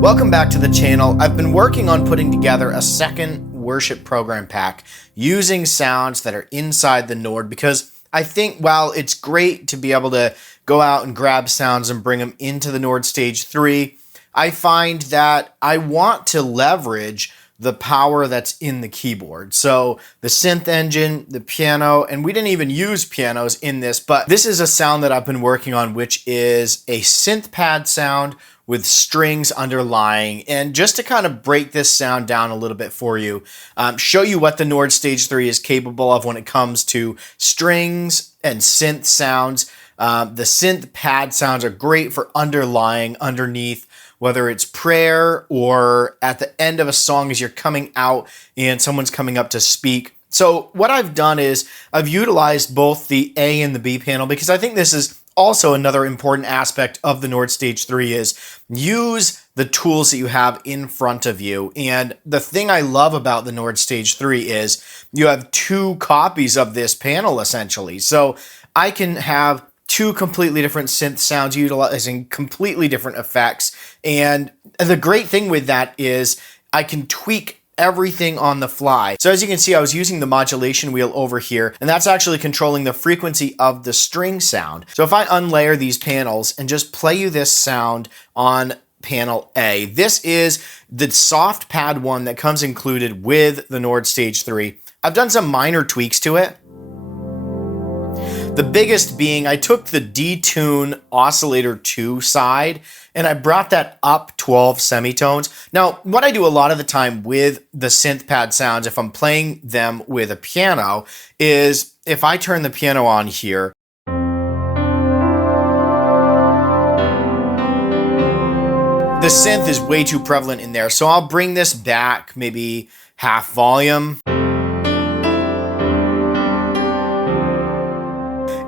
Welcome back to the channel. I've been working on putting together a second worship program pack using sounds that are inside the Nord because I think while it's great to be able to go out and grab sounds and bring them into the Nord Stage 3, I find that I want to leverage the power that's in the keyboard. So the synth engine, the piano, and we didn't even use pianos in this, but this is a sound that I've been working on, which is a synth pad sound with strings underlying. And just to kind of break this sound down a little bit for you, show you what the Nord Stage 3 is capable of when it comes to strings and synth sounds. The synth pad sounds are great for underlying underneath, whether it's prayer or at the end of a song as you're coming out and someone's coming up to speak. So what I've done is I've utilized both the A and the B panel because I think this is also another important aspect of the Nord Stage 3 is use the tools that you have in front of you. And the thing I love about the Nord Stage 3 is you have two copies of this panel essentially. So I can have two completely different synth sounds utilizing completely different effects. And the great thing with that is I can tweak everything on the fly. So as you can see, I was using the modulation wheel over here, and that's actually controlling the frequency of the string sound. So if I unlayer these panels and just play you this sound on panel A, this is the soft pad one that comes included with the Nord Stage 3. I've done some minor tweaks to it. The biggest being I took the D-Tune Oscillator 2 side and I brought that up 12 semitones. Now, what I do a lot of the time with the synth pad sounds, if I'm playing them with a piano, is if I turn the piano on here, the synth is way too prevalent in there. So I'll bring this back maybe half volume.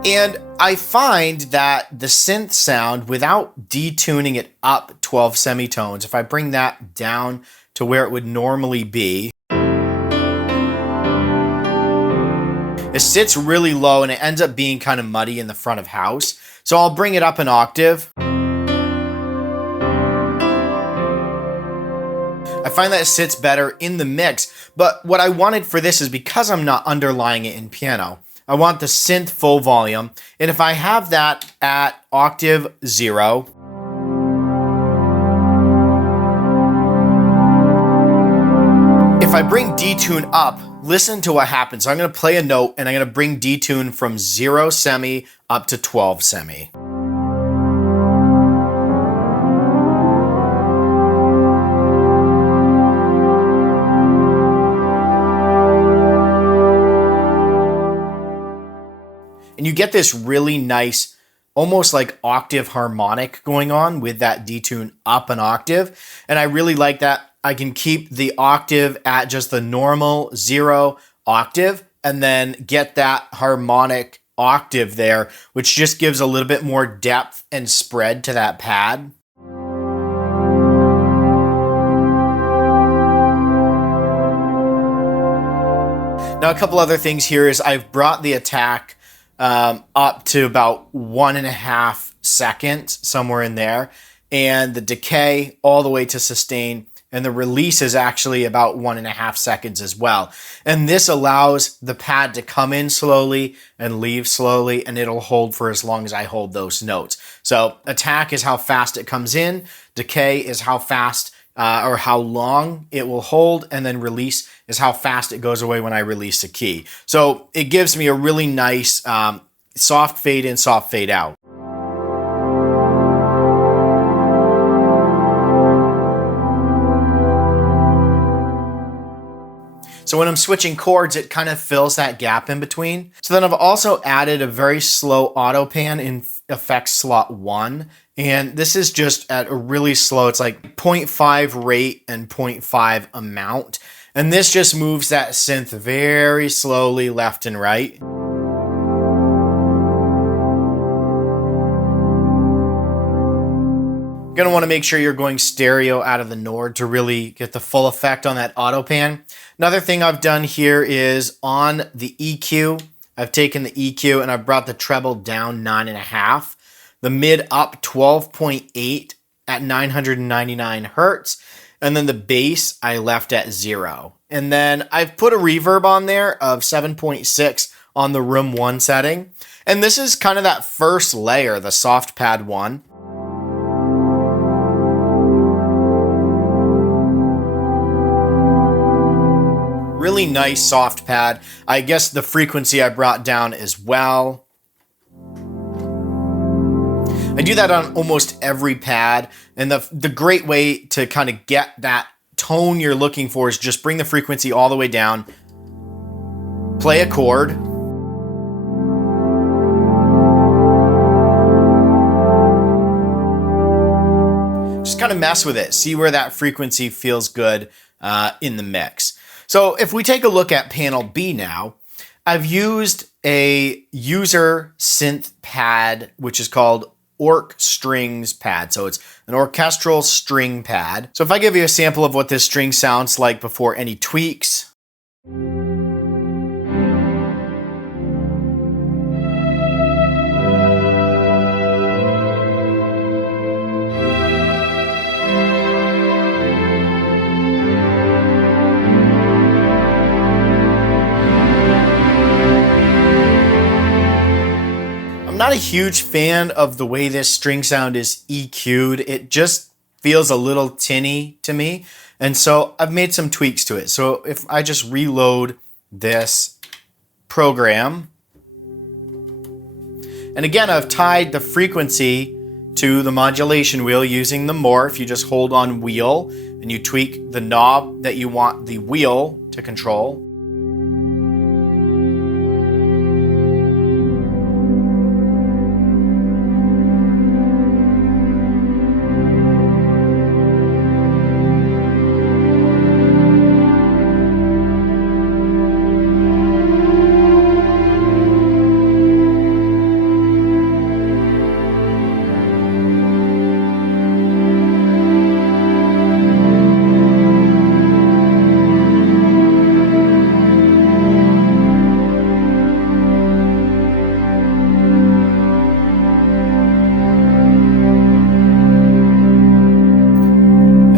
And I find that the synth sound, without detuning it up 12 semitones, if I bring that down to where it would normally be, it sits really low and it ends up being kind of muddy in the front of house. So I'll bring it up an octave. I find that it sits better in the mix. But what I wanted for this is because I'm not underlying it in piano, I want the synth full volume, and if I have that at octave 0, if I bring detune up, listen to what happens. So I'm going to play a note, and I'm going to bring detune from 0 semi up to 12 semi. And you get this really nice, almost like octave harmonic going on with that detune up an octave. And I really like that. I can keep the octave at just the normal 0 octave and then get that harmonic octave there, which just gives a little bit more depth and spread to that pad. Now, a couple other things here is I've brought the attack up to about 1.5 seconds, somewhere in there, and the decay all the way to sustain, and the release is actually about 1.5 seconds as well. And this allows the pad to come in slowly and leave slowly, and it'll hold for as long as I hold those notes. So attack is how fast it comes in, decay is how fast or how long it will hold, and then release is how fast it goes away when I release a key. So it gives me a really nice soft fade in, soft fade out. So when I'm switching chords, it kind of fills that gap in between. So then I've also added a very slow auto pan in effects slot 1. And this is just at a really slow, it's like 0.5 rate and 0.5 amount. And this just moves that synth very slowly left and right. You're going to want to make sure you're going stereo out of the Nord to really get the full effect on that auto pan. Another thing I've done here is on the EQ, I've taken the EQ and I've brought the treble down 9.5. The mid up 12.8 at 999 hertz. And then the bass I left at 0. And then I've put a reverb on there of 7.6 on the room 1 setting. And this is kind of that first layer, the soft pad 1. Really nice soft pad. I guess the frequency I brought down as well. I do that on almost every pad, and the great way to kind of get that tone you're looking for is just bring the frequency all the way down, play a chord, just kind of mess with it, see where that frequency feels good in the mix. So if we take a look at panel B now, I've used a user synth pad, which is called Orc Strings pad. So it's an orchestral string pad. So if I give you a sample of what this string sounds like before any tweaks. Not a huge fan of the way this string sound is EQ'd. It just feels a little tinny to me. And so I've made some tweaks to it. So if I just reload this program, and again, I've tied the frequency to the modulation wheel using the morph. You just hold on wheel and you tweak the knob that you want the wheel to control.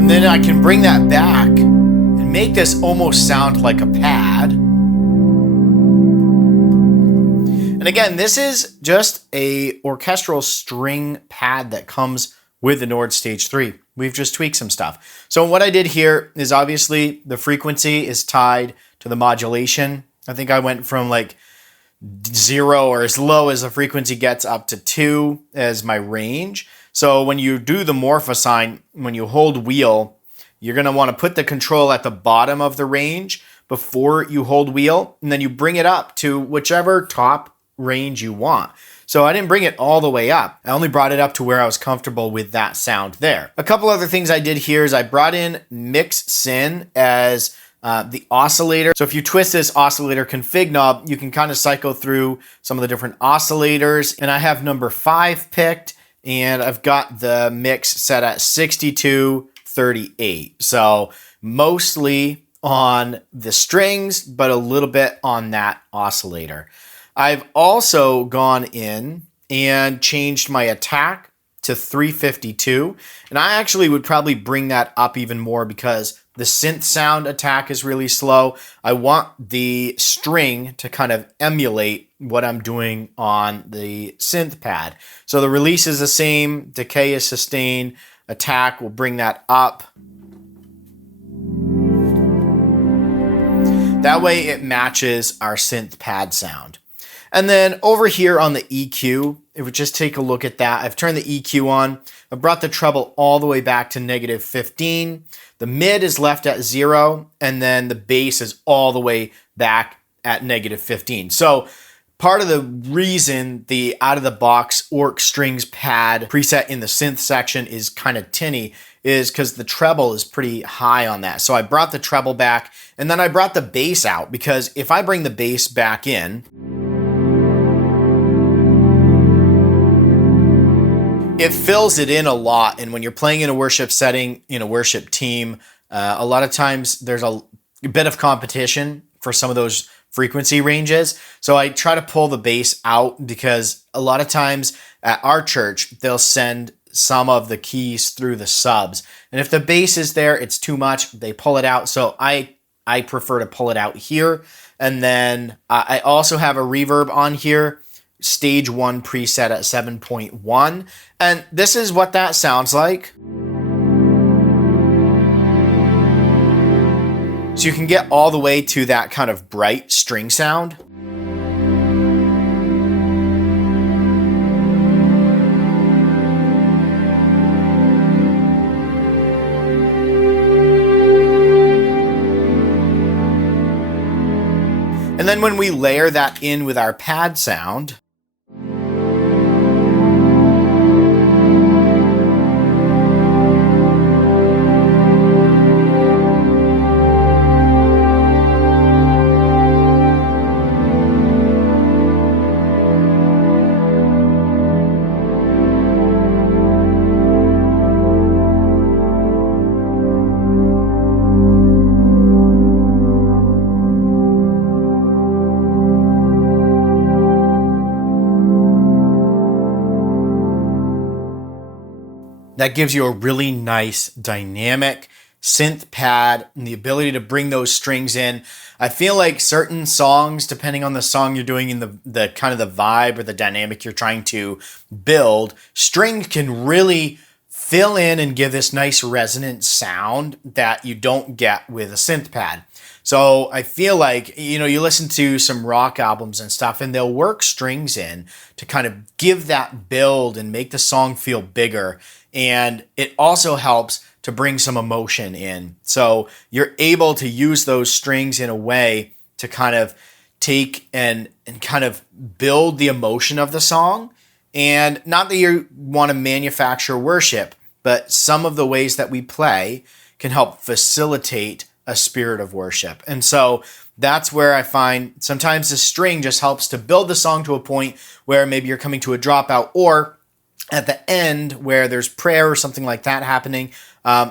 Then I can bring that back and make this almost sound like a pad. And again, this is just a orchestral string pad that comes with the Nord Stage 3. We've just tweaked some stuff. So what I did here is obviously the frequency is tied to the modulation. I think I went from like 0 or as low as the frequency gets up to 2 as my range. So when you do the morph assign, when you hold wheel, you're going to want to put the control at the bottom of the range before you hold wheel, and then you bring it up to whichever top range you want. So I didn't bring it all the way up. I only brought it up to where I was comfortable with that sound there. A couple other things I did here is I brought in Mix Syn as the oscillator. So if you twist this oscillator config knob, you can kind of cycle through some of the different oscillators. And I have number 5 picked, and I've got the mix set at 6238. So mostly on the strings, but a little bit on that oscillator. I've also gone in and changed my attack to 352. And I actually would probably bring that up even more because the synth sound attack is really slow. I want the string to kind of emulate what I'm doing on the synth pad. So the release is the same, decay is sustained, attack will bring that up. That way it matches our synth pad sound. And then over here on the EQ, if we just take a look at that, I've turned the EQ on. I brought the treble all the way back to -15. The mid is left at 0, and then the bass is all the way back at -15. So part of the reason the out-of-the-box Orc Strings pad preset in the synth section is kind of tinny is because the treble is pretty high on that. So I brought the treble back, and then I brought the bass out, because if I bring the bass back in, it fills it in a lot. And when you're playing in a worship setting, in a worship team, a lot of times there's a bit of competition for some of those frequency ranges. So I try to pull the bass out, because a lot of times at our church, they'll send some of the keys through the subs. And if the bass is there, it's too much, they pull it out. So I prefer to pull it out here. And then I also have a reverb on here, stage 1 preset at 7.1. And this is what that sounds like. So you can get all the way to that kind of bright string sound. And then when we layer that in with our pad sound, that gives you a really nice dynamic synth pad and the ability to bring those strings in. I feel like certain songs, depending on the song you're doing and the kind of the vibe or the dynamic you're trying to build, string can really fill in and give this nice resonant sound that you don't get with a synth pad. So I feel like, you know, you listen to some rock albums and stuff and they'll work strings in to kind of give that build and make the song feel bigger. And it also helps to bring some emotion in. So you're able to use those strings in a way to kind of take and kind of build the emotion of the song. And not that you want to manufacture worship, but some of the ways that we play can help facilitate a spirit of worship. And so that's where I find sometimes the string just helps to build the song to a point where maybe you're coming to a dropout, or at the end where there's prayer or something like that happening.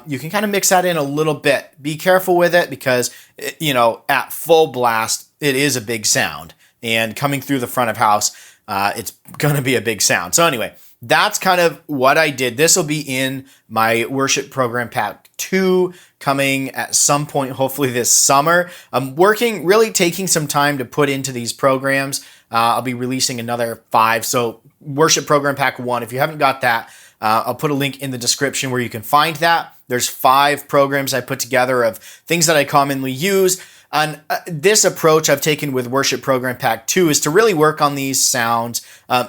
You can kind of mix that in a little bit. Be careful with it because, you know, at full blast, it is a big sound. And coming through the front of house, it's going to be a big sound. So anyway, that's kind of what I did. This will be in my worship program pack 2 coming at some point, hopefully this summer. I'm really taking some time to put into these programs. I'll be releasing another 5. So worship program pack 1, if you haven't got that, I'll put a link in the description where you can find that. There's 5 programs I put together of things that I commonly use. And this approach I've taken with Worship Program Pack 2 is to really work on these sounds,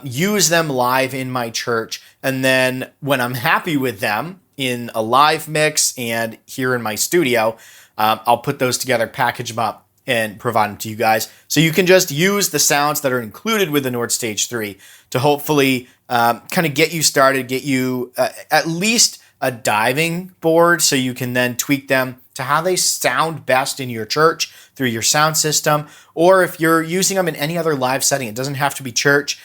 use them live in my church, and then when I'm happy with them in a live mix and here in my studio, I'll put those together, package them up, and provide them to you guys. So you can just use the sounds that are included with the Nord Stage 3 to hopefully kind of get you started, get you at least a diving board so you can then tweak them to how they sound best in your church through your sound system. Or if you're using them in any other live setting, it doesn't have to be church.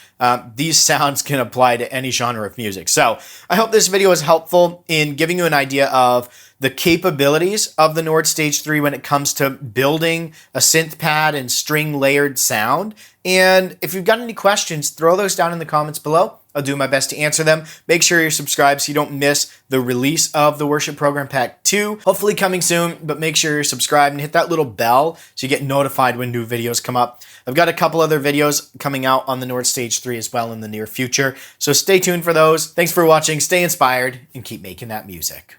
These sounds can apply to any genre of music. So I hope this video was helpful in giving you an idea of the capabilities of the Nord Stage 3 when it comes to building a synth pad and string layered sound. And if you've got any questions, throw those down in the comments below. I'll do my best to answer them. Make sure you're subscribed so you don't miss the release of the Worship Program Pack 2. Hopefully coming soon, but make sure you're subscribed and hit that little bell so you get notified when new videos come up. I've got a couple other videos coming out on the Nord Stage 3 as well in the near future, so stay tuned for those. Thanks for watching, stay inspired, and keep making that music.